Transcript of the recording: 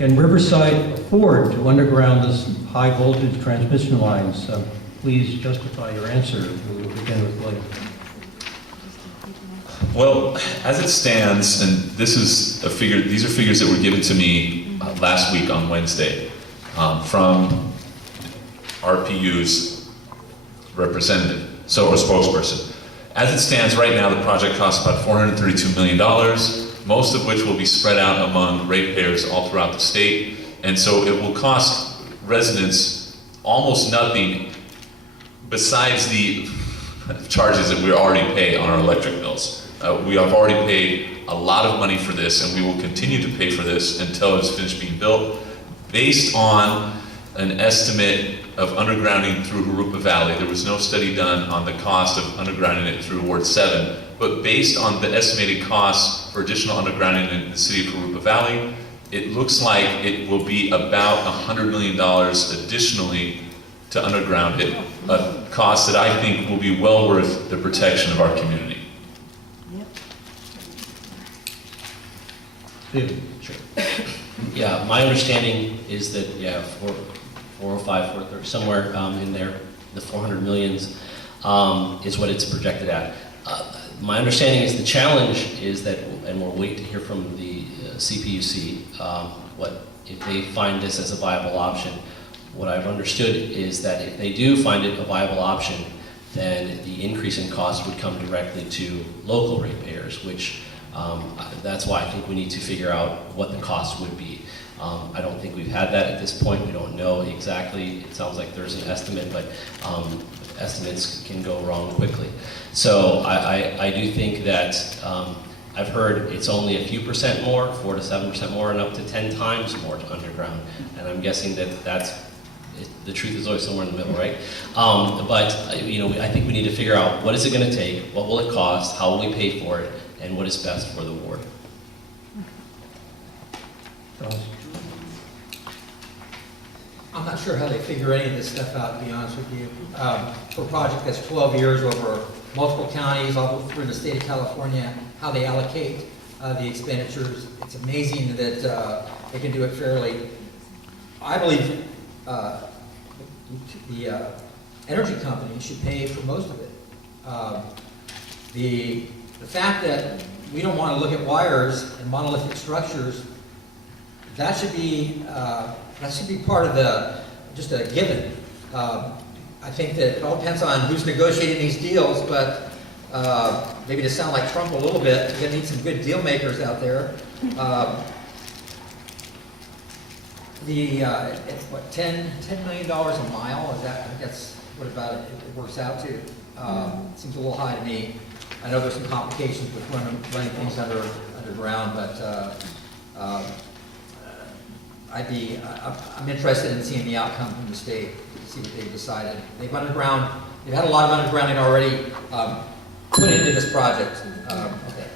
Can Riverside afford to underground this high voltage transmission lines? Please justify your answer. We'll begin with William. Well, as it stands, and this is a figure, these are figures that were given to me last week on Wednesday from RPU's representative, or spokesperson. As it stands right now, the project costs about $432 million, most of which will be spread out among ratepayers all throughout the state. And so it will cost residents almost nothing besides the charges that we already pay on our electric bills. We have already paid a lot of money for this, and we will continue to pay for this until it's finished being built, based on an estimate of undergrounding through Harupa Valley. There was no study done on the cost of undergrounding it through Ward 7, but based on the estimated costs for additional undergrounding in the city of Harupa Valley, it looks like it will be about $100 million additionally to underground it, a cost that I think will be well worth the protection of our community. Sure. Yeah, my understanding is that, 405, 430, somewhere in there, the 400 millions is what it's projected at. My understanding is the challenge is that, and we'll wait to hear from the CPUC, what if they find this as a viable option. What I've understood is that if they do find it a viable option, then the increase in cost would come directly to local ratepayers, which that's why I think we need to figure out what the cost would be. I don't think we've had that at this point. We don't know exactly. It sounds like there's an estimate, but estimates can go wrong quickly. So I do think that I've heard it's only a few percent more, 4 to 7% more, and up to 10 times more to underground. And I'm guessing that the truth is always somewhere in the middle, right? But I think we need to figure out what is it going to take, what will it cost, how will we pay for it, and what is best for the ward. I'm not sure how they figure any of this stuff out, to be honest with you. For a project that's 12 years over multiple counties, all through the state of California, how they allocate the expenditures, it's amazing that they can do it fairly. I believe the energy company should pay for most of it. The fact that we don't want to look at wires and monolithic structures, that should be part of just a given. I think that it all depends on who's negotiating these deals, but maybe to sound like Trump a little bit, you're going to need some good deal makers out there. It's what, $10 million a mile? Is that? I think that's what about it works out to. Seems a little high to me. I know there's some complications with running things underground, but I'm interested in seeing the outcome from the state, see what they've decided. They've had a lot of undergrounding already put into this project. Okay.